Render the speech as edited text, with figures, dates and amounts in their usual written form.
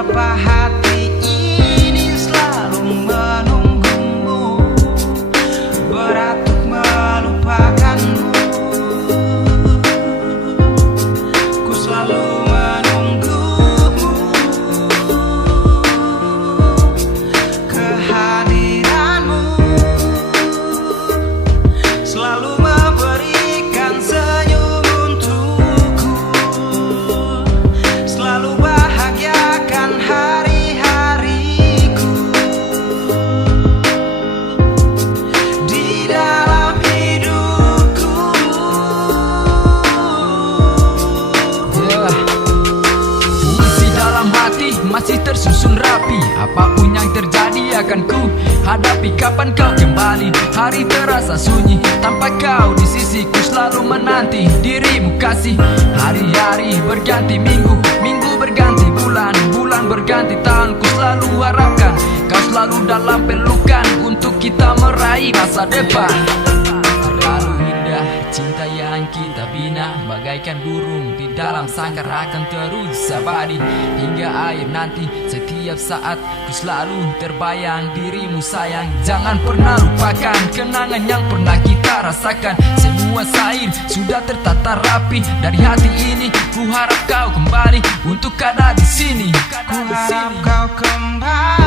Betapa hati ini selalu menunggumu, berat untuk melupakanmu. Ku selalu menunggumu, kehadiranmu selalu memberikan senyum untukku, selalu bahagiakan hari-hariku di dalam hidupku. Puisi dalam hati masih tersusun rapi. Apapun yang terjadi akan ku hadapi. Kapan kau kembali, hari terasa sunyi tanpa kau di sisiku. Selalu menanti dirimu kasih. Hari-hari berganti minggu, minggu berganti bulan, bulan berganti tahun. Ku selalu harapkan kau selalu dalam pelukan untuk kita meraih masa depan. Terlalu indah cinta yang kita bina, bagaikan burung di dalam sangkar akan terus abadi hingga akhir nanti. Setiap saat ku selalu terbayang dirimu sayang. Jangan pernah lupakan kenangan yang pernah kita rasakan. Semua sair sudah tertata rapi dari hati ini. Ku harap kau kembali untuk ada di sini. Ku harap kau kembali